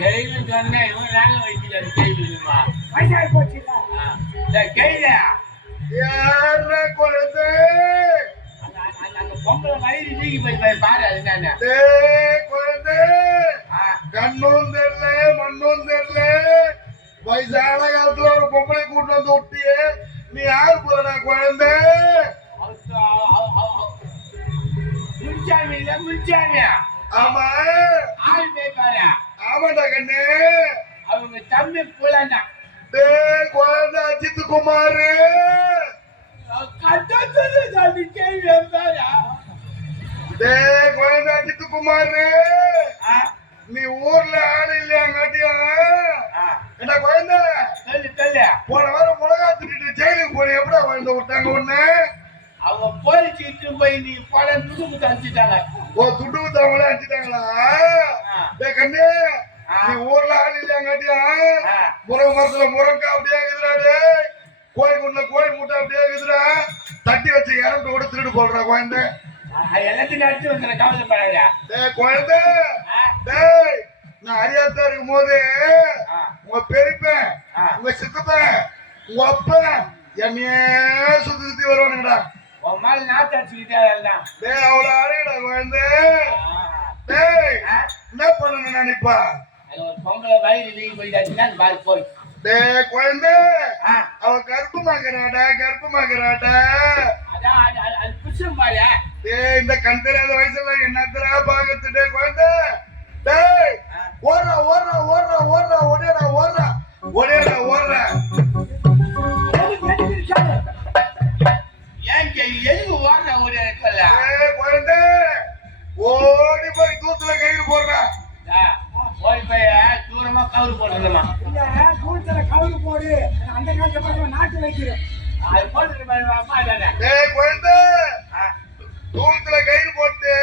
கேள்வி சொன்னேன் இவன் ராங்க வைக்கிறாரு கேள்விமா வயசாகி போச்சு கேள்வி யார குழந்தை அந்த பொம்பளை வயிறு நீக்கி போய் பாரு அது என்ன குழந்தை கண்ணும் தெரியல மண்ணும் தெரியல வயசான காலத்துல ஒரு பொம்பளை கூட்டு வந்து விட்டியே நீ யாரு போறடா குழந்தை முன்சாமி இல்ல முன்சாமியா ஆமா ஆள் பேப்பாரு ஆமாடா கண்ணு அவங்க தம்பி புலனா குழந்தை அஜித் குமார் கட்டத்துல தம்பி கேள்வி குழந்தை அஜித் குமார் நீ ஊர்ல ஆள் இல்லையாங்காட்டியா என்ன குழந்தை போன வாரம் மிளகா திட்டு ஜெயிலுக்கு போன எப்படா குழந்தை விட்டாங்க ஒண்ணு அவங்க போலீஸ் போய் நீ படம் துடுக்கு அடிச்சுட்டாங்க துட்டு தவங்கள அடிச்சுட்டாங்களா கண்ணு நீ ஊர்ல ஆள் இல்லையாங்காட்டியா முருங்க மரத்துல முருங்கா அப்படியே இருக்குதுடா கோழிக்குள்ள கோழி முட்டை அப்படியே இருக்குதுடா தட்டி வச்சு இறந்து கூட திருட்டு போடுறா குழந்தை எல்லாத்தையும் அடிச்சு வந்து கவலைப்படாத குழந்தை நான் அறியாத்தா இருக்கும் போது உங்க பெரியப்பன் உங்க சித்தப்பன் உங்க அப்பன் என்னையே சுத்தி சுத்தி வருவானுங்கடா உன் மேல நாத்து அடிச்சுக்கிட்டே அவ்வளவு அழகடா குழந்தை என்ன பண்ணணும் நினைப்பா ஒரு பொங்கலை வயிறு நீங்க போயிட்டாச்சுன்னா பாரு போய் குழந்தை அவ கர்ப்பமாக்குறாடா அதான் அது புஷம் பாரு இந்த கண் தெரியாத வயசுல என்னத்தரா பாக்கத்துட்டே குழந்தை ஓடுறா ஓடுறா ஓடுறா ஓடுறா ஓடியடா ஓடுறா ஓடியடா ஓடுறா ஏன் எதுக்கு ஓடுறா ஓடியா இருக்கல குழந்தை ஓடி போய் தூத்துல கயிறு போடுறா ஓடி போய் தூரமா கவுரு போடுறதுமா தூரத்துல கவுரு போடு அந்த காலத்துல நாட்டு வைக்கிறேன் அது போட்டு குழந்தை தூரத்துல கயிறு போட்டு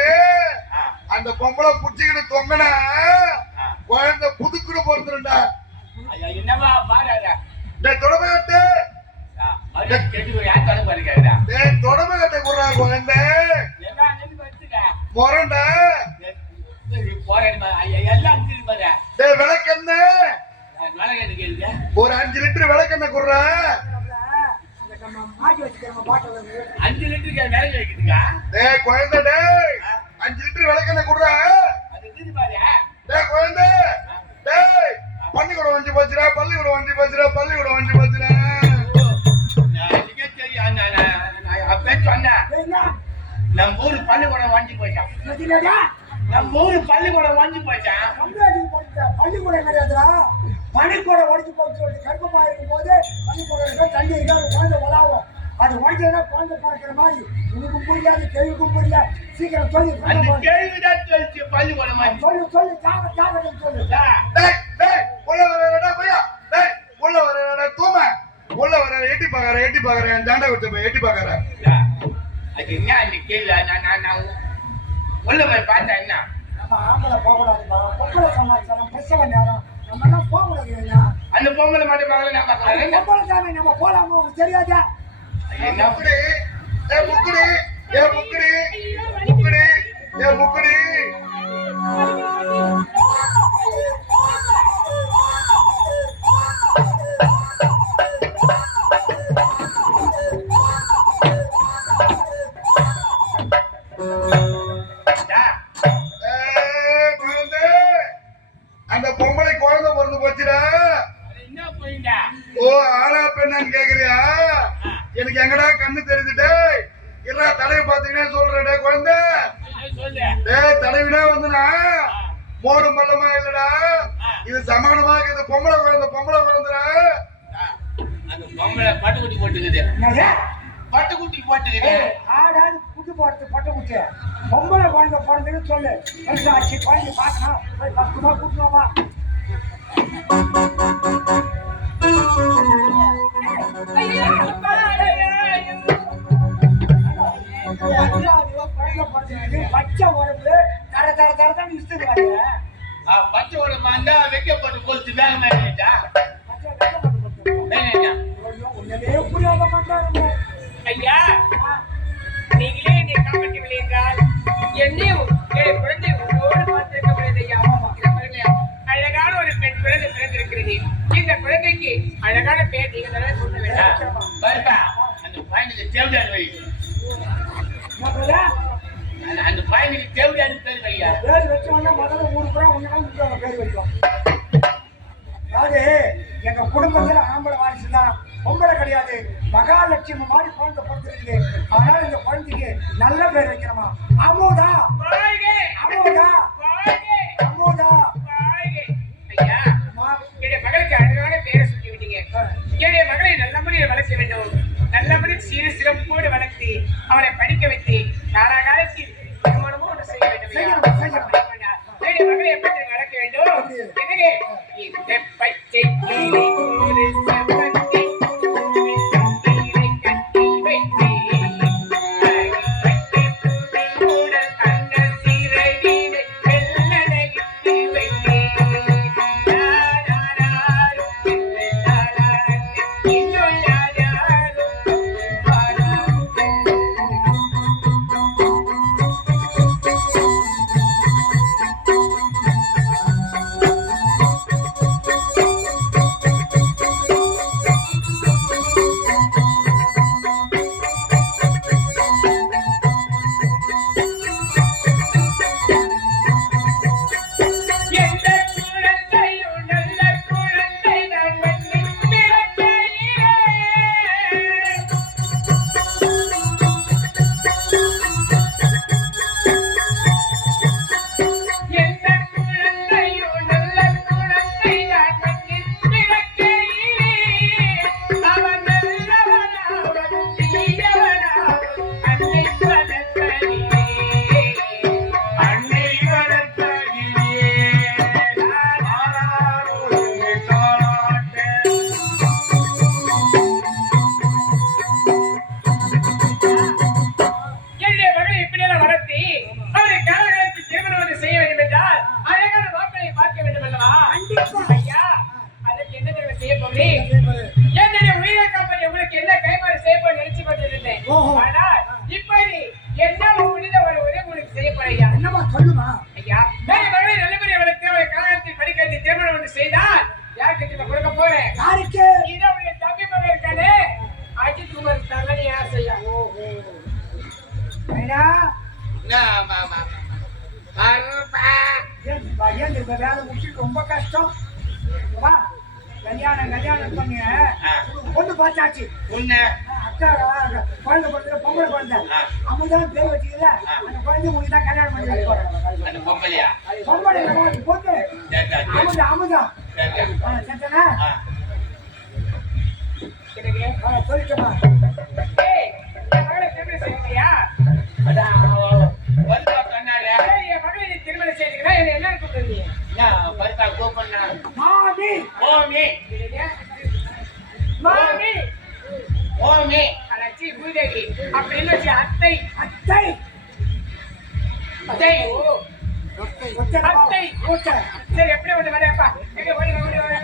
அந்த பொம்பளை புடிச்சுக்கிட்டு தொங்கனா குழந்தை புதுக்குடு பொறுத்துருண்டா என்னவா பாரு தொடமை கட்டு தொடமை கட்ட குடுறா குழந்தை முரண்டா விளக்கெண்ண ஒரு 5 லிட்டர் விளக்கெண்ண குடுறா 5 லிட்டருக்கு விளக்கு வைக்கிறதுக்கா குழந்தை 5 லிட்டர் விளக்கெண்ண குடுறா குழந்தை பள்ளிக்கூடம் வஞ்சி போச்சுடா பள்ளிக்கூடம் வஞ்சி போச்சுடா பள்ளிக்கூடம் வஞ்சி போச்சுடா நம்ம ஊரு பள்ளிக்கூடம் வாங்கி போயிட்டான் நம்ம ஊரு பள்ளிக்கூடம் வாங்கி போயிட்டான் பள்ளிக்கூடம் கிடையாதுடா பள்ளிக்கூடம் உடச்சு போச்சு கர்ப்பமா இருக்கும் போது பள்ளிக்கூடம் தண்ணி குழந்தை வளாவும் அது உடச்சா குழந்தை பறக்கிற மாதிரி உனக்கும் புரியாது கேள்விக்கும் புரியாது சீக்கிரம் சொல்லி கேள்விதான் சொல்லிச்சு பள்ளிக்கூடம் சொல்லு ஜாகிரதை சொல்லு உள்ள வரடா பையா உள்ள வரடா தூம உள்ள வர எட்டி பாக்குறேன் ஜாண்டா விட்டு போய் எட்டி பாக்குறேன் அது என்ன அந்த கேள்வி நான் உள்ள போய் பார்த்தா என்ன நம்ம ஆம்பளை போகக்கூடாதுப்பா பொம்பளை சமாச்சாரம் பிரசவ நேரம் நம்ம எல்லாம் போகக்கூடாது அந்த பொம்பளை மட்டும் பார்க்கல நான் பார்க்கறேன் பொம்பளை சாமி நம்ம போலாமா உங்களுக்கு தெரியாதா முக்குடி முக்குடி முக்குடி முக்குடி முக்குடி அந்த பொம்பளை குழந்தை பிறந்து போச்சுடா ஓ ஆனா பெண்ணான்னு கேக்குறியா எனக்கு எங்கடா கண்ணு தெரிஞ்சுட்டே இல்ல தடவை பாத்தீங்கன்னா சொல்றேடா குழந்தை தடவினா வந்துனா மோடு மல்லமா இல்லடா இது சமானமா இது பொம்பளை குழந்தைடா அந்த பொம்பளை பட்டுக்குட்டி போட்டுக்குது பட்டுக்குட்டி போட்டுக்குது ஆடாது குட்டி போடுறது பட்டுக்குட்டி பொம்பளை குழந்தை பிறந்ததுன்னு சொல்லு ஆச்சு குழந்தை பார்க்கணும் போய் பக்குமா கூட்டுவாமா பச்சை உடம்பு தர தர தர தான் இஷ்டம் பச்சை உடம்பு இருந்தா வைக்கப்பட்டு கொலுத்து வேகமா இல்லையா புரியாத மாட்டாருங்க ஐயா நீங்களே என்னை காப்பாற்றவில்லை என்றால் என்னையும் என் குழந்தை உங்களோடு பார்த்திருக்க முடியாது ஐயா. அழகான ஒரு பேர் வச்சோம்னா முதல்ல ஊருக்குறோம் ஒண்ணு அவங்க பேர் வைக்கும். அதாவது எங்க குடும்பத்துல ஆம்பளை வாரிசு தான், பொம்பளை கிடையாது. மகாலட்சுமி மாதிரி குழந்தை பிறந்திருக்கு. அதனால இந்த குழந்தைக்கு நல்ல பேர் வைக்கணுமா? அமுதா அமுதா அமுதா. ஐயா, என்னுடைய மகளுக்கு அழகான பேரை சுட்டி விட்டீங்க. என்னுடைய மகளை நல்ல முறையில் வளர்க்க வேண்டும். நல்ல முறையில் சீர சிறப்போடு வளர்த்து அவளை படிக்க வைத்து காலகாலத்தில் திருமணமும் ஒன்று செய்ய வேண்டும். என்னுடைய மகளை எப்படி வளர்க்க வேண்டும்? எனவே இந்த பச்சை கிளி ஒரு செவ்வந்தி பூவின் கட்டி வைத்து வேலை முடிச்சுட்டு ரொம்ப கஷ்டம். கல்யாணம் பண்ணி பொண்ணு பார்த்தாச்சு. அக்கா குழந்தை பிறந்த பொம்பளை குழந்தை அமுதான் பேர் வச்சுக்கல. அந்த குழந்தை உங்களுக்கு தான் கல்யாணம் பண்ணி வைக்க பொம்பளை பொண்ணு அமுதா சத்தனா சொல்லிட்டமா. திருமணம் செய்தீங்கன்னா என்ன கூப்பிடுறீங்க? மாமி ஓமி மாமி ஓமி அலட்சி பூதேவி அப்படின்னு வச்சு அத்தை அத்தை அத்தை அத்தை அத்தை. சரி, எப்படி ஒன்று வரப்பா ஓடி ஓடி ஓடி.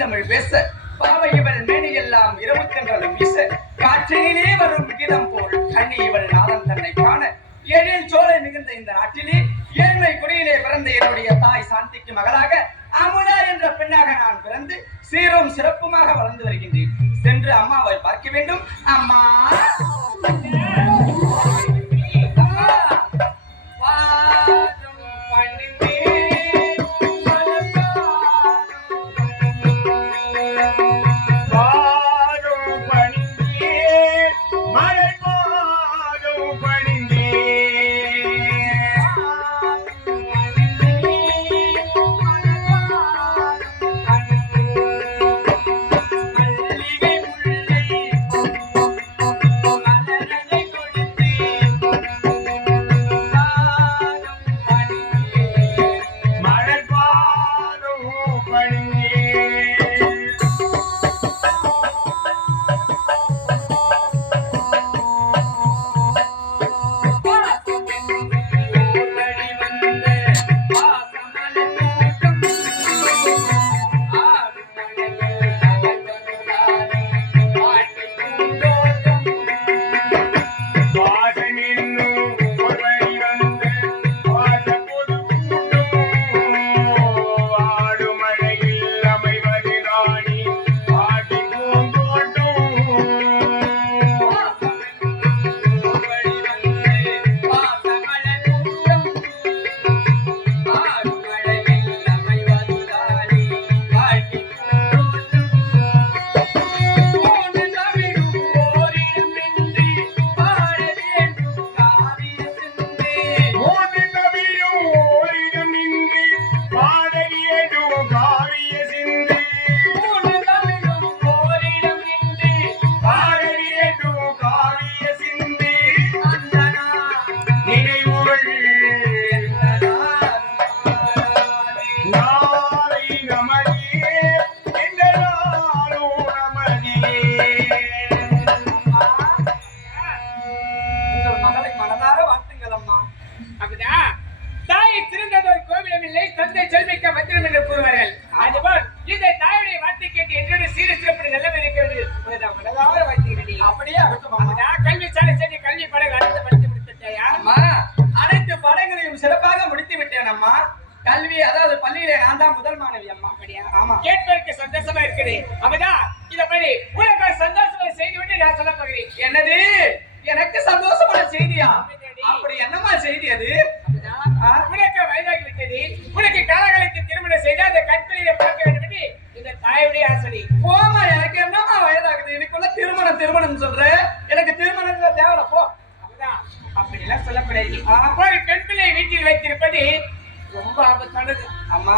பைந்தமிழ் பேச பாவை இவள் மேனி எல்லாம் இரவு தென்றலும் வீச காற்றினிலே வரும் விகிதம் போல் கண்ணி இவள் நாதம் தன்னை காண எழில் சோலை மிகுந்த இந்த நாட்டிலே ஏழ்மை குடியிலே பிறந்த என்னுடைய தாய் சாந்திக்கு மகளாக அமுதா என்ற பெண்ணாக நான் பிறந்து சீரும் சிறப்புமாக வளர்ந்து வருகின்றேன். சென்று அம்மாவை பார்க்க வேண்டும். அம்மா கல்வி அதாவது பள்ளியிலே நான் தான் முதல் மாணவி அம்மா. அப்படியா? ஆமா. கேட்பதற்கு சந்தோஷமா இருக்குது. அம்மா இத படி உனக்கு சந்தோஷமான செய்தி விட்டு நான் சொல்ல போகிறேன். என்னது? எனக்கு சந்தோஷமான செய்தியா? அப்படி என்னமா செய்தி அது? உனக்கு வயதாகி விட்டது. உனக்கு காலகாலத்தில் திருமணம் செய்து அந்த கற்பிலே பார்க்க வேண்டும் என்று இந்த தாயுடைய ஆசை. போமா, எனக்கு என்னமா வயதாகுது? எனக்குள்ள திருமணம் சொல்ற. எனக்கு திருமணம் தேவை போ. அப்படி எல்லாம் சொல்லக்கூடாது. ஒரு பெண் பிள்ளை வீட்டில் வைத்திருப்பது ரொம்ப ஆபத்தானது. அம்மா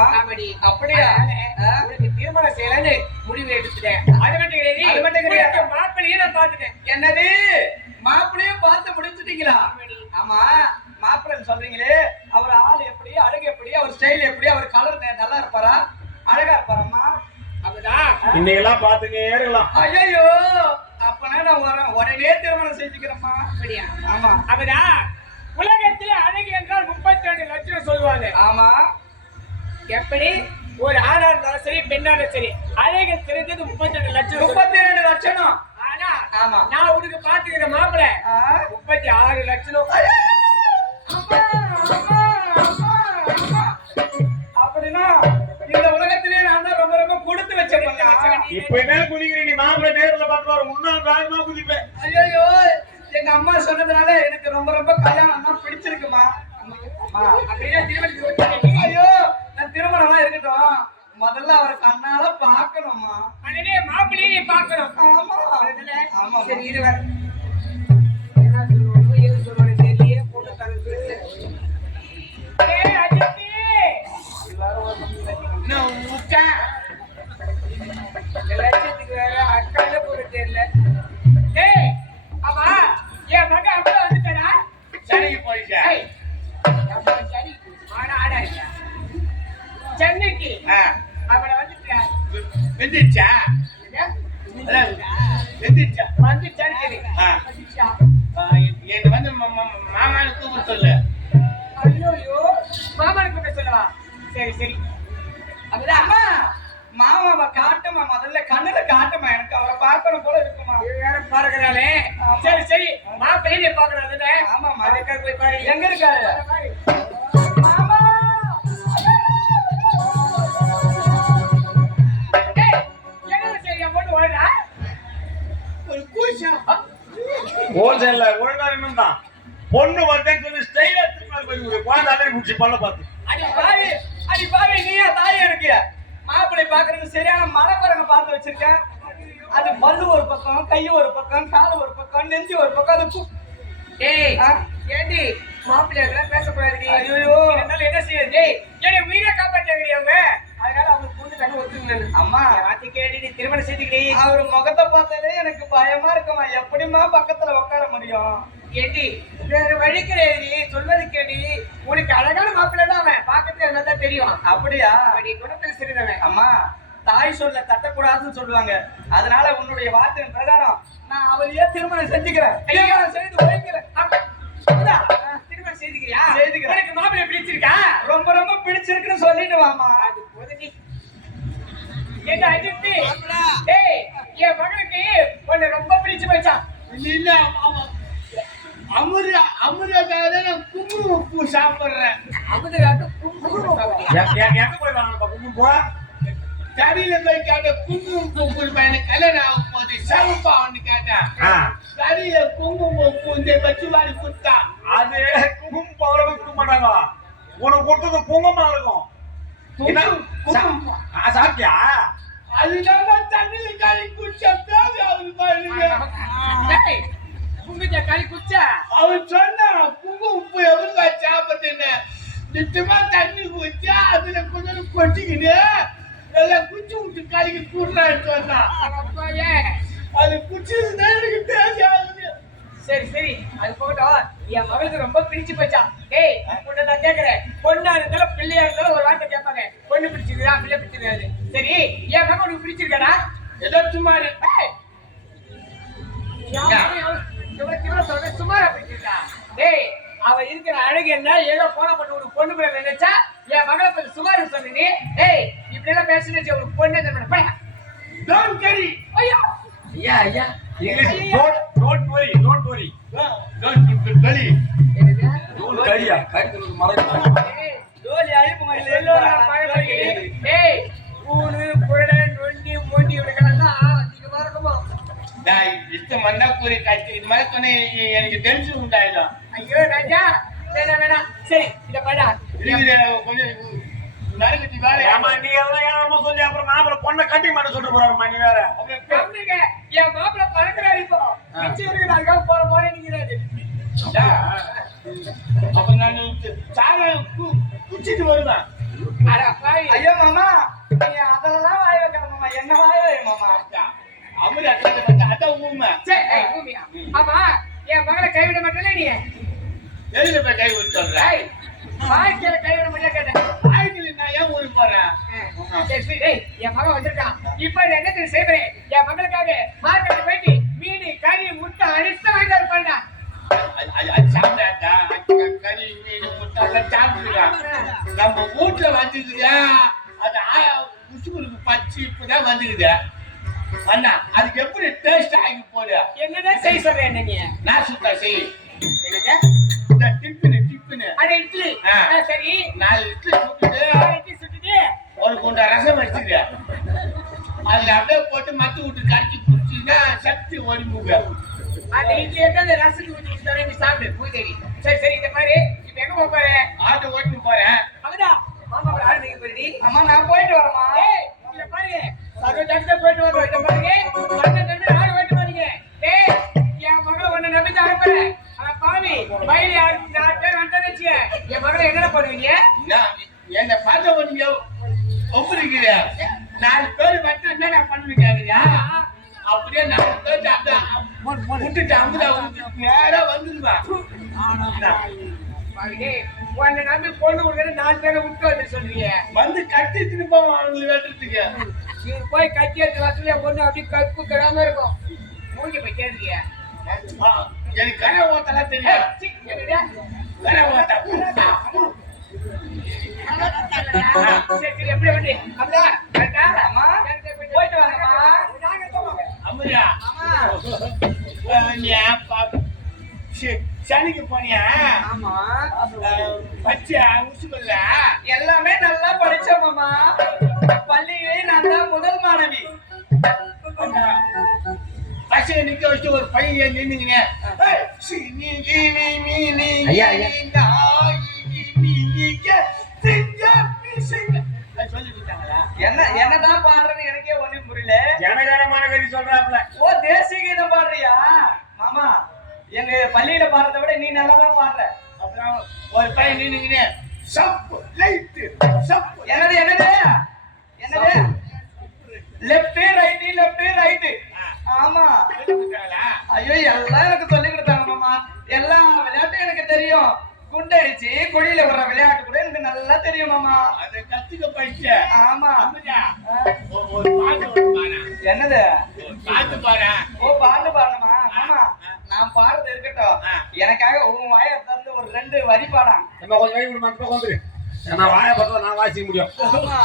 அப்படியா? உனக்கு திருமணம் செய்யலன்னு முடிவு எடுத்துட்டேன். அது மட்டும் கிடையாது, மாப்பிள்ளையும் நான் பார்த்துட்டேன். என்னது? மாப்பிள்ளையும் பார்த்து முடிச்சுட்டீங்களா? ஆமா, மாப்பிள்ளைன்னு சொல்றீங்களே, அவர் ஆள் எப்படி, அழகு எப்படி, அவர் ஸ்டைல் எப்படி, அவர் கலர் நல்லா இருப்பாரா, அழகா இருப்பாரம்மா? அப்படிதான் இன்னைக்கெல்லாம் பாத்துங்க ஏறலாம். ஐயோ, அப்பனா நான் வரேன், உடனே திருமணம் செஞ்சுக்கிறேம்மா. அப்படியா? ஆமா. அப்படிதான் உலகத்திலே அழகு என்றால் 32 லட்சம் சொல்லுவாங்க. ஆமா. எப்படி? ஒரு ஆணா இருந்தாலும் சரி, பெண்ணா இருந்தாலும் சரி, அழகு தெரிஞ்சது 32 லட்சம். 32 லட்சம். ஆனா ஆமா, நான் உனக்கு பாத்துக்கிற மாப்பிள்ளை 36 லட்சம். அப்படின்னா இந்த உலகத்திலே நான் தான் ரொம்ப ரொம்ப கொடுத்து வச்சேன். இப்ப என்ன குதிக்கிறீங்க? நீ மாப்பிள்ளை நேரில் பார்த்து முன்னாள் வேகமா குதிப்பேன். ஐயோ, எங்க அம்மா சொன்னதுனால எனக்கு ரொம்ப ரொம்ப கல்யாணம் தான் பிடிச்சிருக்குமா. ஐயோ, நான் திருமணமா இருக்கட்டும், முதல்ல அவரை கண்ணால பாக்கணும்மா. அதே மாப்பிள்ளையே நீ பாக்கணும். ஆமா ஆமா. சரி, இது வர என்ன சொல்லுவோம், எது சொல்லுவோம் தெரியலையே. பொண்ணு தரது லட்சத்துக்கு வேற அக்கால கூட தெரியல. ஆமா, என் மகன் அப்பா வந்துட்டா சரிக்கு போயிட்டேன். சென்னைக்கு அவளை வந்துட்டா. வெந்துச்சா? வெந்துச்சா? வந்துச்சான்னு சரி. என்ன வந்து மாமான்னு கூப்பிட சொல்லு. ஐயோ, மாமனுக்கு கூட சொல்லவா? சரி சரி. அப்படிதான் அம்மா, மாமாவை காட்டுமா, முதல்ல கண்ணுல காட்டுமா, எனக்கு அவரை பார்க்கணும் போல இருக்குமா. வேற பாருக்கிறாளே. சரி சரி மாப்பிள்ளைய பாக்குறாங்க. ஆமாமா, அதுக்காக போய் பாரு. எங்க இருக்காரு மாமா? சரியா போட்டு ஓடுறா ஒரு கூச்சம். ஹோல்சேல்ல ஒழுங்கா தான் பொண்ணு வரேன்னு சொல்லி ஸ்டைலா திரும்ப போய் குழந்தை அலறி முடிச்சு பல்ல பார்த்து அடி பாவி நீயா தாயா இருக்கிய? மாப்பிள்ளை பாக்குறது சரியான மழை பறங்க பார்த்து வச்சிருக்கேன். அது பல்லு ஒரு பக்கம், கை ஒரு பக்கம், கால் ஒரு பக்கம், நெஞ்சு ஒரு பக்கம். அது டேய் ஏண்டி மாப்பிள்ளைய பேசக்கூடாது. ஐயோ, என்னால என்ன செய்ய? டேய் என்னை உயிரை காப்பாற்றாங்க அவங்க. அதனால அவங்களுக்கு பொண்ணு கண்ணு ஒத்துக்கணும். அம்மா ராத்தி கேடி நீ திருமணம் செய்துக்கிட்டே. அவர் முகத்தை பார்த்தாலே எனக்கு பயமா இருக்குமா. எப்படிமா பக்கத்துல உட்கார முடியும்? ஏண்டி வேற வழி கிடையாது. சொல்வது கேடி. உனக்கு அழகான மாப்பிள்ளை தான் அவன். பார்க்கறதுக்கு நல்லா தான் தெரியும். அப்படியா? அப்படி குணத்தில் சிறிதவன். அம்மா, தாய் சொல்ல தட்டக்கூடாதுன்னு சொல்லுவாங்க. அதனால உன்னுடைய வார்த்தையின் பிரகாரம் நான் அவளையே திருமணம் செஞ்சுக்கிறேன். திருமணம் செய்து வைக்கிறேன். திருமணம் செய்துக்கிறியா? செய்துக்கிறேன். எனக்கு மாப்பிள்ளை பிடிச்சிருக்கா? ரொம்ப ரொம்ப பிடிச்சிருக்குன்னு சொல்லிட்டு வாமா. அது போதுடி. என்ன அஜித்தி? டேய் என் மகனுக்கு உன்னை ரொம்ப பிடிச்சு போச்சான். இல்ல அமுதக்காக நான் குங்குமம் பூ சாப்பிடுறேன். அமுதகாக குங்குமம் சாப்பிட்டியா? எங்க போய் வாங்க குங்குமம் பூ? கடையில போய் கேட்ட குங்குமம் பூ கொடுப்பேன். எனக்கு கல்யாணம் ஆகும் போது சிவப்பா ஒண்ணு கேட்டேன். கடையில குங்குமம் பூ இந்த வச்சு வாரி கொடுத்தா அது குங்குமம் பூ அவ்வளவு கொடுக்க மாட்டாங்க. உனக்கு கொடுத்தது குங்குமமா இருக்கும். சாப்பிட்டியா? அதுதான் தண்ணியில காலி குடிச்சா குங்கும களி குச்சா? அவன் சொன்னா குங்குமம் உப்பு எவ்வளவு சாப்பிட்டேன்னு. நிச்சயமா தண்ணி குடிச்சா அதுல கொஞ்சம் கொட்டிக்கிட்டு எல்லாம் குச்சி விட்டு காலிக்கு கூடுறான்னு சொன்னா. அது குச்சிருந்தா எனக்கு தெரியாது. சரி சரி அது போட்டோம். என் மகளுக்கு ரொம்ப பிடிச்சு போச்சான். டேய் பொண்ணு நான் கேட்கிறேன். பொண்ணா இருந்தாலும் பிள்ளையா இருந்தாலும் ஒரு வார்த்தை கேட்பாங்க. பொண்ணு பிடிச்சிருக்கா பிள்ளை பிடிச்சிருக்காது. சரி என் மகன் உனக்கு பிடிச்சிருக்காடா? ஏதோ சும்மா சுமாரா பிடிச்சிருக்கா? டேய் அவ இருக்கிற அழகு என்ன ஏதோ போனப்பட்ட ஒரு பொண்ணு கூட நினைச்சா என் மகளை பத்தி சுமாரு சொன்ன நீ. டேய் இப்படி எல்லாம் பேசுனே ஒரு பொண்ணு தரப்பட. டோன்ட் கரி. ஐயா ஐயா ஐயா, don't worry don't curry. Toll கரியா? கரிக்கு மறக்க. டோலி அழிப்பு மாதிரி எல்லோரும் பழகி. டேய் பூனு புரட நொண்டி மோண்டி இவனுக்கெல்லாம் அதிகமா இருக்குமா? டேய் இஷ்டம் வந்தா கூறி காய்ச்சி இது மாதிரி சொன்ன எனக்கு டென்ஷன் உண்டாயிடும். ஐயோ ராஜா வேணாம். சரி இத பாடா கொஞ்சம் நறுக்கி வேற. ஆமா நீ எல்லாம் ஏமா சொல்லி அப்புறம் மாப்பிள பொண்ணை கட்டி மாட்ட சொல்லிட்டு போறாருமா நீ வேற. கம்மிங்க என் மாப்பிள பறக்குறாரு இப்போ. பிச்சு இருக்கு அதுக்காக போற நீங்கிறாரு. அப்ப நான் சாக குச்சிட்டு வருவேன். அட பாவி. ஐயோ மாமா, நீ அதெல்லாம் வாய வைக்கிற மாமா, என்ன வாய வை மாமா. அமரி அதான் ஊமை. சரி ஏய் ஊமியா. ஆமா என் மகளை கைவிட மாட்டேல நீ? எதுல போய் கை விட்டு சொல்ற? ஏய் வாழ்க்கையில கைவிட முடியாது கேட்டேன். வாழ்க்கையில நான் ஏன் ஊருக்கு போறேன்? சரி சரி டேய் என் மகன் வந்திருக்கான். இப்ப என்ன தெரியும் செய்வேன்? என் மகளுக்காக மார்க்கெட் போயிட்டு மீன் கறி முட்டை அனைத்து வாங்கி இருப்பான்டா. அது சாப்பிடாட்டா கறி மீன் முட்டை எல்லாம் சாப்பிடுறான். நம்ம வீட்டுல வந்துக்குதா அது முசுகுருக்கு பச்சு இப்பதான் வந்துக்குது. அண்ணா அதுக்கு எப்படி டேஸ்ட் ஆகி போகுது? என்னதான் செய்ய சொல்றேன் நீ? நான் சுத்தா செய். என்னங்க? இந்த டிப்பினு அட இட்லி. சரி 4 இட்லி சுட்டுட்டு ஒரு குண்டா ரசம் வச்சுக்க. அதுல அப்படியே போட்டு மத்து விட்டு கரைச்சி குடிச்சீங்கன்னா சக்தி ஒடிமுக. அந்த இட்லி எடுத்து ரசத்துக்கு ஊற்றி தரேன் நீ சாப்பிடு. போய் தேடி. சரி இந்த மாதிரி இப்ப எங்க போக போற? ஆட்டோ ஓட்டின்னு போறேன். அவதா மாமா கூட ஆடு நீங்க போறீ. அம்மா நான் போயிட்டு வரமா. ஏய் இங்க பாருங்க சர்வ ஜாக்கிரதை போயிட்டு வரோம். இந்த பாருங்க கண்ண தண்ணி ஆடு ஓட்டி பாருங்க. டேய் என் மகளை உன்னை நம்பி தான் அனுப்புறேன். ஆனா பாவி பையில 4 பேர் வந்தாச்சு. என் மகளை எங்கடா பண்ணுவீங்க? என்ன பார்த்த நீங்க ஒப்புறீங்க. 4 பேர் மட்டும் என்னடா பண்ணுவீங்க? அப்படியே 4 பேர் விட்டுட்டு அமுதா நேரா வந்துருவா. உன்னை நம்பி பொண்ணு கொடுக்குற 4 பேரை விட்டு வந்து சொல்றீங்க. வந்து கட்டி திரும்ப அவங்களை வெட்டுறதுக்கு நீங்க போய் கட்டி எடுத்து வரத்துல பொண்ணு அப்படியே கப்பு கிடாம இருக்கும். மூஞ்சி போய் கேட்குறீங்க. எனக்கு கரை ஓத்தலாம் தெரியும். கரை ஓட்ட சரி எப்படி அப்படி அப்படிதான் கரெக்டா? அம்மா எனக்கு கொஞ்சம் போயிட்டு வாங்கம்மா. நாங்க தரோம். அமுதா ஆமா நீ சனிக்கு போனியா ஆமா பச்சை உசுமல்ல எல்லாமே நல்லா படிச்சோம் மாமா. பள்ளியிலே நான் தான் முதல் மாணவி. பசங்க நிக்க வச்சு ஒரு பையன் நின்னுங்க ஐயா, ஐயா. சொல்லி கொடுத்தாங்களா என்னதான் பாடுறேன்னு எனக்கே ஒண்ணும் புரியல. ஜனகரமான கதி சொல்றாப்ல. ஓ தேசிய கீதம் பாடுறியா மாமா? எங்க பள்ளியில பாடுறத விட நீ நல்லா தான் பாடுற. அப்புறம் ஒரு பையன் நின்னுங்க சப்பு லைட்டு சப்பு என்னது என்னது என்னது? Left right left right. ஆமா சொல்லி கொடுத்தாங்களா ஐயோ எல்லாம் எனக்கு சொல்லி கொடுத்தாங்க மாமா. எல்லா விளையாட்டும் எனக்கு தெரியும். குண்டடிச்சு குழியில வர்ற விளையாட்டு கூட எனக்கு நல்லா தெரியும் மாமா. அதை கத்துக்க பயிற்சி ஆமா ஒரு பாட்டு வருமானா என்னது? ஒரு பாட்டு பாரு ஓ பாட்டு பாடணுமா மாமா? நான் பாடுறது இருக்கட்டும். எனக்காக உன் வாயை திறந்து ஒரு 2 வரி பாடாம். நம்ம கொஞ்சம் வழி விடுமா, இப்ப வந்துரு. நான் வாயை பார்த்தா நான் வாசிக்க முடியும். ஆமா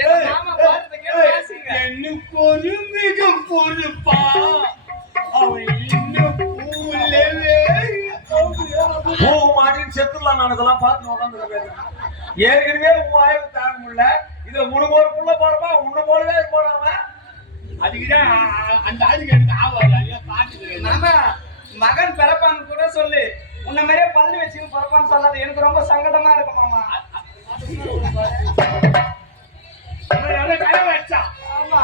எங்க மாமா பாடுறத கேட்டு வாசிங்க. எனக்கு ஒரு மிக பொறுப்பா அவன் இன்னும் பூலவே பூ மாட்டின்னு செத்துடலாம். நான் இதெல்லாம் பார்த்து உட்காந்து ஏற்கனவே உன் வாயை தாங்க முடியல. இதுல 3 போர் புள்ள போறப்பா உன்ன போலவே போறாம. அதுக்குதான் அந்த ஆளுக்கு எனக்கு ஆவாது ஐயா பாட்டு மாமா மகன் பிறப்பான்னு கூட சொல்லு. உன்ன மாதிரியே பல்லு வச்சுன்னு பிறப்பான்னு சொல்லாது. எனக்கு ரொம்ப சங்கடமா இருக்கு மாமா. கடை வச்சா ஆமா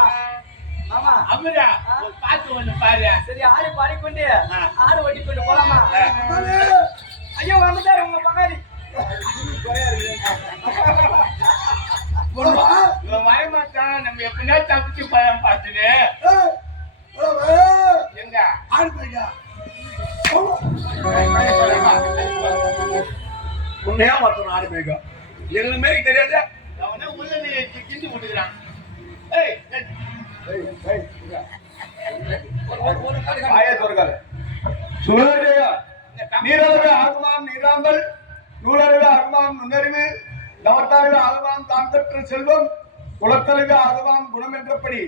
மாமா அமுதா ஒரு பாட்டு ஒண்ணு பாரு சரி ஆடு பாடிக்கொண்டு ஆடு ஓட்டி கொண்டு போலாமா? ஐயோ வந்துட்டாரு உங்க பங்காளி. இவன் வரமாட்டான் நம்ம எப்படின்னா தப்பிச்சு பழம் பார்த்துட்டு எங்க உன்னையா ஒருத்தன் ஆடு மேய்க்கும். எங்களுக்கு மேய்க்க தெரியாது. அவனே உள்ள கிண்டி விட்டுக்கிறான் ஏய் நீரளவு ஆகுமாம் நீராம்பல் நூலளவு ஆகுமாம் நுண்ணறிவு நவத்தாளவு ஆகுமாம் தான் பெற்ற செல்வம் குலத்தளவு ஆகுமாம் குணம் என்றபடி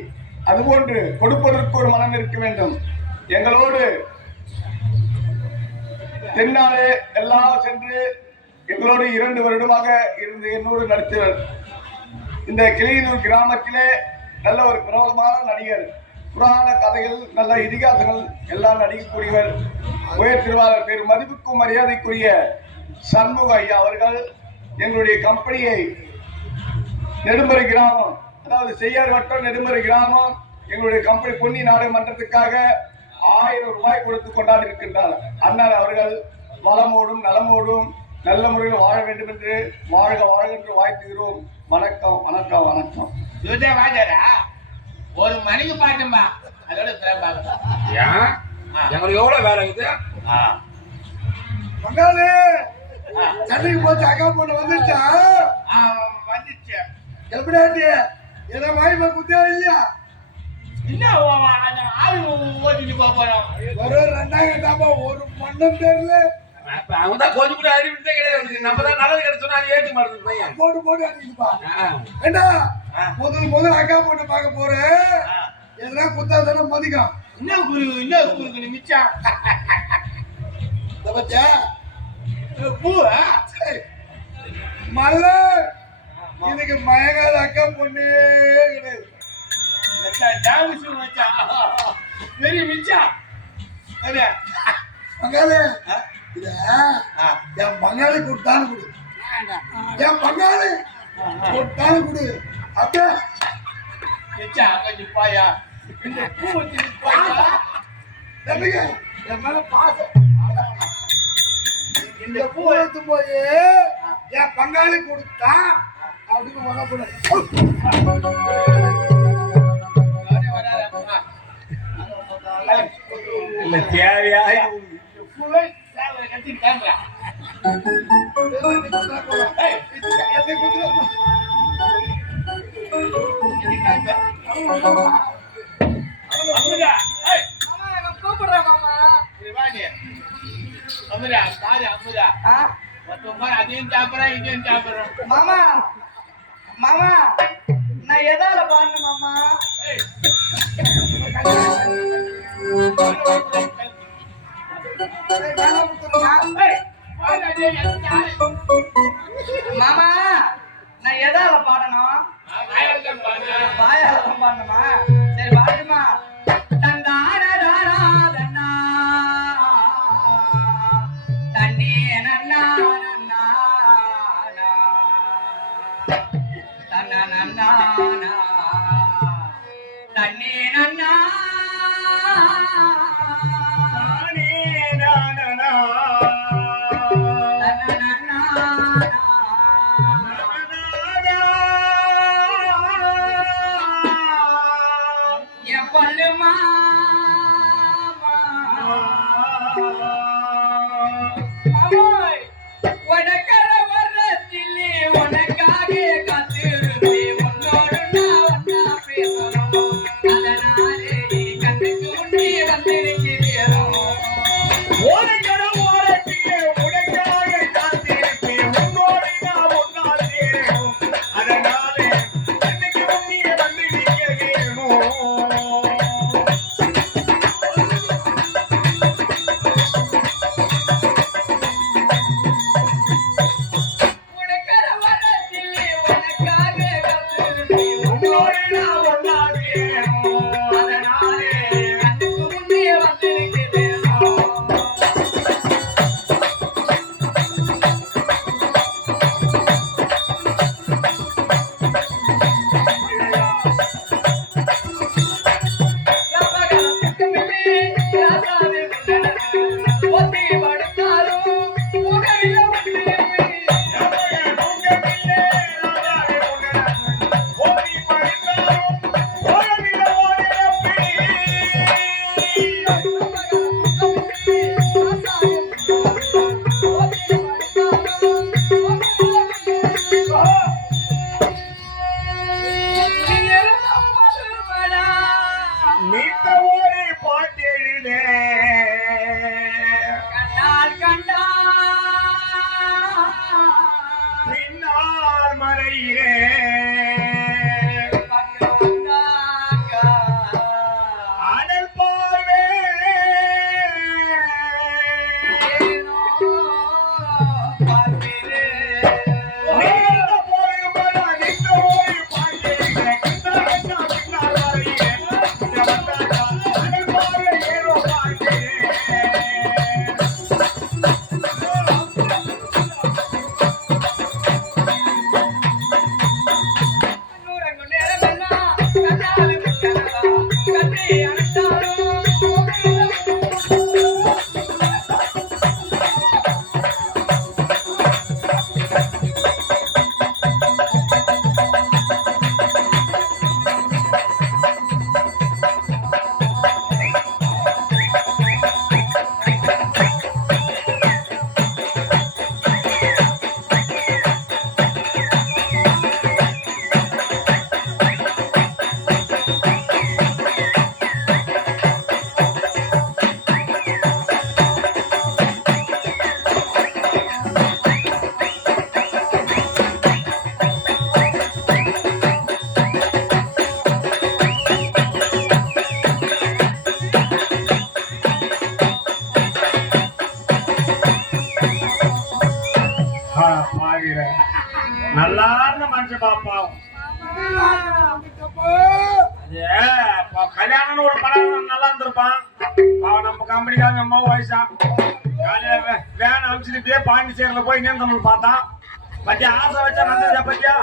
அதுபோன்று கொடுப்பதற்கு ஒரு மனம் இருக்க வேண்டும். எங்களோடு தென்னாலே எல்லாம் சென்று எங்களோடு 2 வருடமாக இருந்து என்னோடு நடித்தவர். இந்த கிளியனூர் கிராமத்திலே நல்ல ஒரு பிரபலமான நடிகர். புராண கதைகள் நல்ல இதிகாசங்கள் எல்லாம் நடிக்கக்கூடியவர். உயர் திருவாளர் பேர் மதிப்புக்கும் மரியாதைக்குரிய சண்முக ஐயா அவர்கள் எங்களுடைய கம்பெனியை நெடுமறை கிராமம், அதாவது செய்யார் வட்டம் நெடுமறை கிராமம், எங்களுடைய கம்பெனி பொன்னி நாடு மன்றத்துக்காக 1000 ரூபாய் கொடுத்து கொண்டாடி இருக்கின்றார். அண்ணன் அவர்கள் வளமோடும் நலமோடும் நல்ல முறையில் வாழ வேண்டும் என்று வாழ்க வாழ்க என்று வாழ்த்துகிறோம். வணக்கம் வணக்கம் வணக்கம். இதுதான் வாஜாரா ஒரு மணிக்கு பாட்டும்பா அதோட சிறப்பாக ஏன் எங்களுக்கு எவ்வளவு வேலை இருக்குது? பங்காளி சென்னைக்கு போச்சு அக்கா பொண்ணு வந்துச்சா? வந்துச்சு எப்படியாட்டி ஏதோ வாய்ப்பை குத்தியா இல்லையா? என்ன ஆளு ஓட்டிட்டு போறோம் ஒரு 2000 தாப்பா ஒரு மண்ணும் தெரியல. அவங்க தான் கொஞ்சம் கூட அறிவிட்டே கிடையாது. நம்ம தான் நல்லது கிடைச்சோன்னா அது ஏற்று மாட்டேங்குது பையன். போட்டு போட்டு அடிக்குதுப்பா. ஏண்டா முதல் அக்கா பொண்ணு பார்க்க போறேன். எதுனா குத்தா தானே மதிக்கும். என்ன குருக்கு மிச்சம் பச்சா பூ மலர் இதுக்கு மயங்காத அக்கா பொண்ணே கிடையாது. பெரிய மிச்சம் பங்காளி இத என் பங்காளி கொடுத்தாலும் கொடு. என் பங்காளி கொடுத்தாலும் கொடு. அப்படியே மிச்சம் கொஞ்சம் பாயா இந்த பூ வச்சு பாயா தம்பிங்க என் மேல பாசம். இந்த பூ எடுத்து போய் என் பங்காளி கொடுத்தா அப்படின்னு வரக்கூடாது. இல்ல தேவையா கட்டி கேமரா கூப்பிடுறேன் மாமா. அமுதா பாரு அமுதா அதையும் சாப்பிடறேன் இதையும் சாப்பிடுறோம் மாமா மாமா நான் எதால பாடணும் மாமா? மாமா நான் எதால பாடணும்? வாயால பாடணுமா? சரி பாடுமா. தந்தாரதாராதனா தண்ணி நன்னா நன்னா தன்னா நன்னா தண்ணி நன்னா நல்லா இருந்த மனுஷன் பாப்பாவும் கல்யாணம்னு ஒரு படம் நல்லா இருந்திருப்பான். அவன் நம்ம கம்பெனிக்காக அம்மா வயசா காலையில வேன் அனுப்பிச்சுட்டு பாண்டிச்சேரியில போய் நேர்ந்தவங்க பார்த்தான். பத்தியா ஆசை வச்சா நந்தா பத்தியா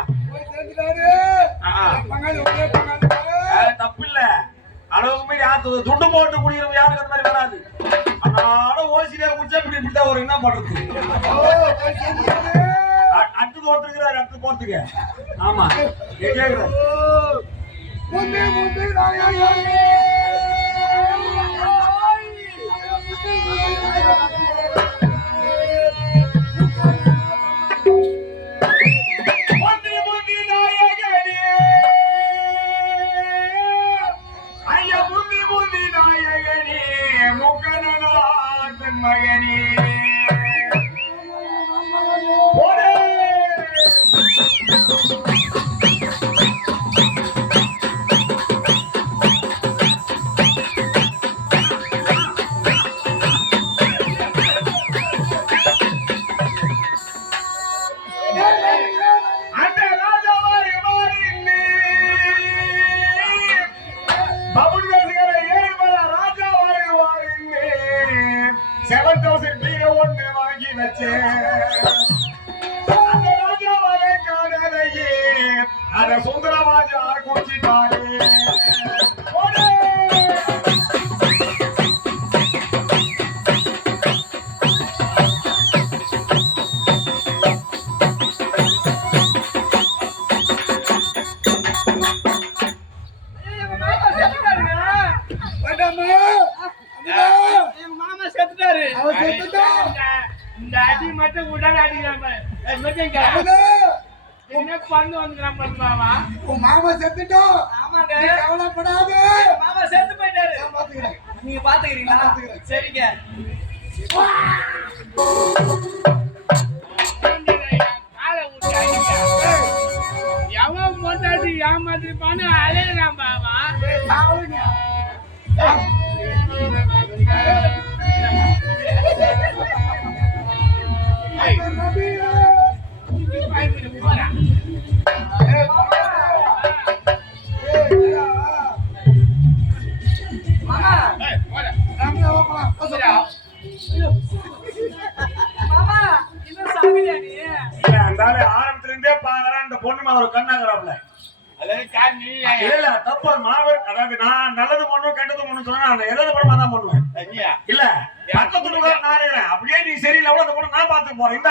தப்பு இல்ல. அளவுக்கு மீறி ஆத்தது துண்டு போட்டு குடிக்கிறவங்க யாருக்கு அந்த மாதிரி வராது. அதனால ஓசிலே குடிச்சா இப்படித்தான் ஒரு என்ன பண்றது. அடுத்து தோற்றுக்கிறாரு அடுத்து போறதுக்கு. ஆமா கேக்குறேன். மகனே 7,000 பீரை ஒண்ணு வாங்கி வச்சேன். அந்த ராஜாவாலே காணலையே, அத சுந்தரராஜா குடிச்சிட்டாரே. ஓடு! மாமா செத்துட்டாரு. அவன் செத்துட்டான். இந்த அடி மட்டும் உடல் அடிக்கிறாம என்ன பண்ணு வந்துக்கிறான் பண்ணுவாமா. உன் மாமா செத்துட்டோம். ஆமாங்க. நீ கவலைப்படாத. மாமா செத்து போயிட்டாரு. நான் பாத்துக்கிறேன். நீங்க பாத்துக்கிறீங்களா? சரிங்க. காலை விட்டு அடிக்க எவன் பொண்டாட்டி ஏமாத்திருப்பான்னு அலையிறான் பாவா. சாவுங்க. மாமா மாமா இன்னும் சாகலையா நீ? இல்ல, அந்த ஆளு ஆரம்பத்துல இருந்தே பாக்குறான் இந்த பொண்ணு மேல ஒரு கண்ணாங்கிறாப்ல. இல்ல தப்பு மாவர். அதாவது நான் நல்லது பண்ணும் கெட்டது பண்ணும் சொன்னா நான் எதாவது படமா தான் பண்ணுவேன். இல்ல பக்கத்துல நான் இருக்கிறேன். அப்படியே நீ சரியில்லை அந்த பொண்ணு நான் பாத்துக்க போறேன். இந்த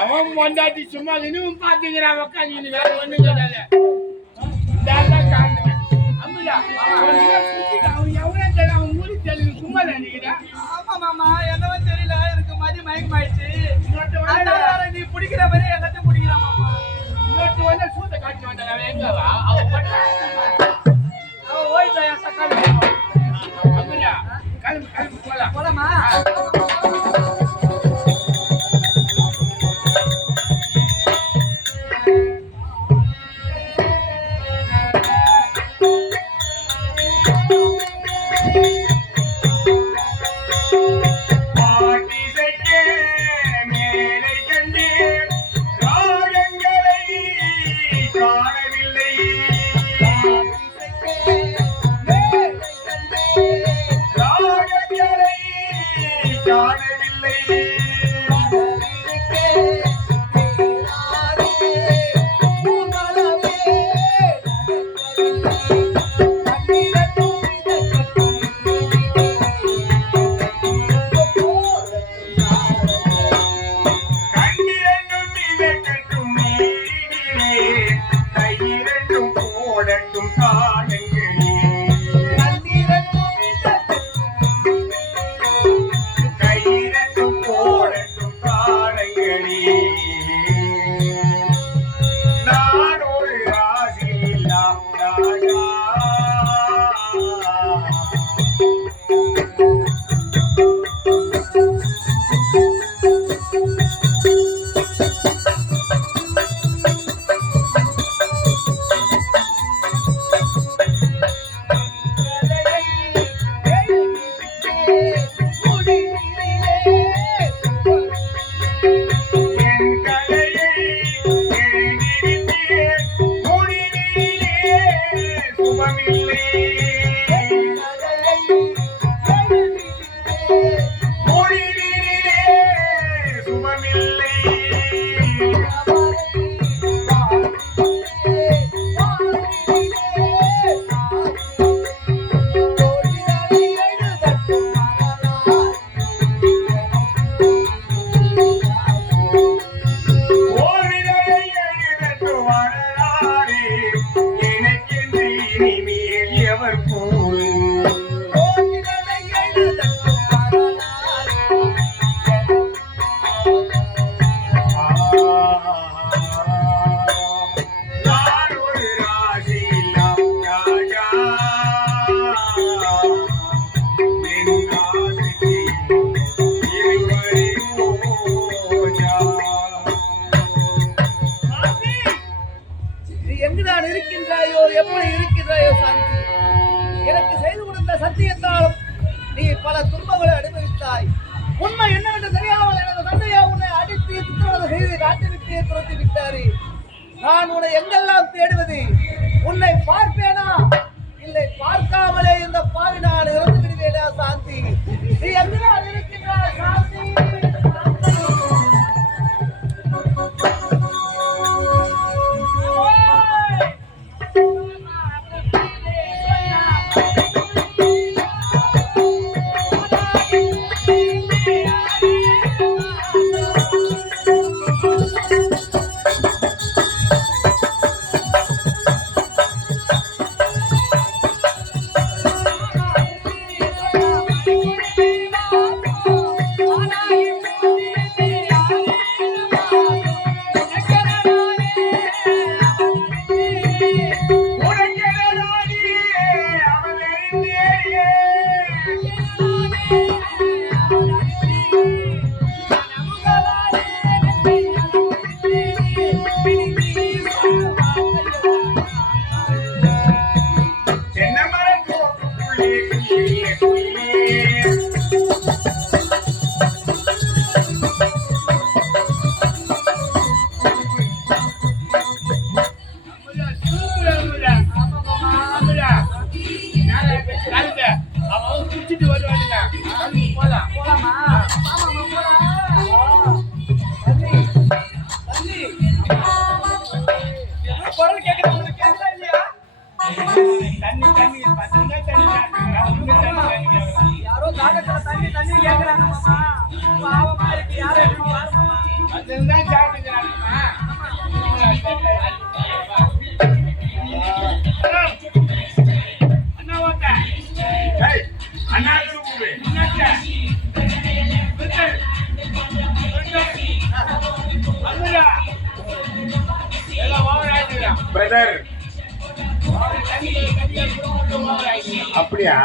எவன் பொண்டாட்டி சும்மா இன்னும் பாத்துக்கிறான் உட்காந்து வேற ஒண்ணு கிடையாது. அம்மிடா அவன் எவ்வளவு தெரியல அவன் ஊரு தெரியல சும்மா நினைக்கிறேன். ஆமா மாமா என்னவோ தெரியல எனக்கு மதி மயக்கமாயிடுச்சு. நீ பிடிக்கிற மாதிரி எல்லாத்தையும் பிடிக்கிறான் மாமா. இன்னொரு வந்து சூத்த காட்சி வந்தாங்க எங்கவா அவ ஓய்தா சக்கால அம்மிடா கிளம்பு போலாம். போலாமா? சத்தியத்தாலும் நீ பல துன்பங்களை அனுபவித்தாய். உண்மை என்னவென்று தெரியாமல் எனது தந்தையா உன்னை அடித்து சித்திரவதை செய்து காட்டுவிட்டு துரத்தி விட்டாரு. நான் உன்னை எங்கெல்லாம் தேடுவது? உன்னை பார்ப்பேனா இல்லை பார்க்காமலே இந்த பாவி நான் இறந்து விடுவேனா? சாந்தி, நீ எங்க பாவமா இருக்கு யாரும் எப்படி பாருமா அதுதான் சாப்பிட்டுக்கிறாங்கம்மா. அண்ணா வாங்க. ஏய், அண்ணா திரும்பு. அண்ணாச்சா. விட்டல். அண்ணா. எல்லாம் ஓவர் ஆயிடுறா. பிரதர் கண்ணில ஓவர் ஆயிடுறா. அப்படியா?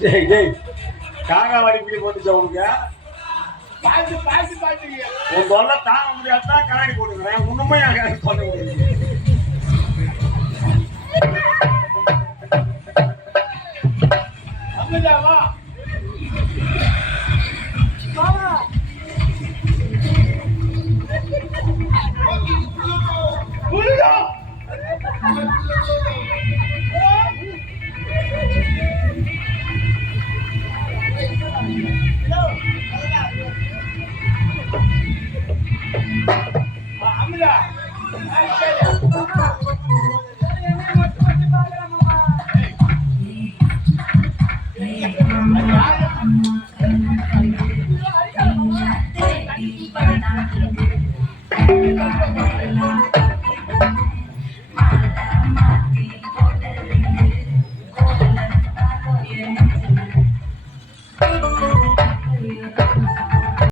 டேய் டேய் காக்கா வாடி பிடி போட்டுச்சா உனக்கு? பாத்துங்க. உன் தொல்லை தாங்க முடியாதான் கண்ணாடி போட்டுக்கிறேன். ஒண்ணுமே எனக்கு சொல்ல முடியாது. அம்மாவா. புரியுதா? அம்மா.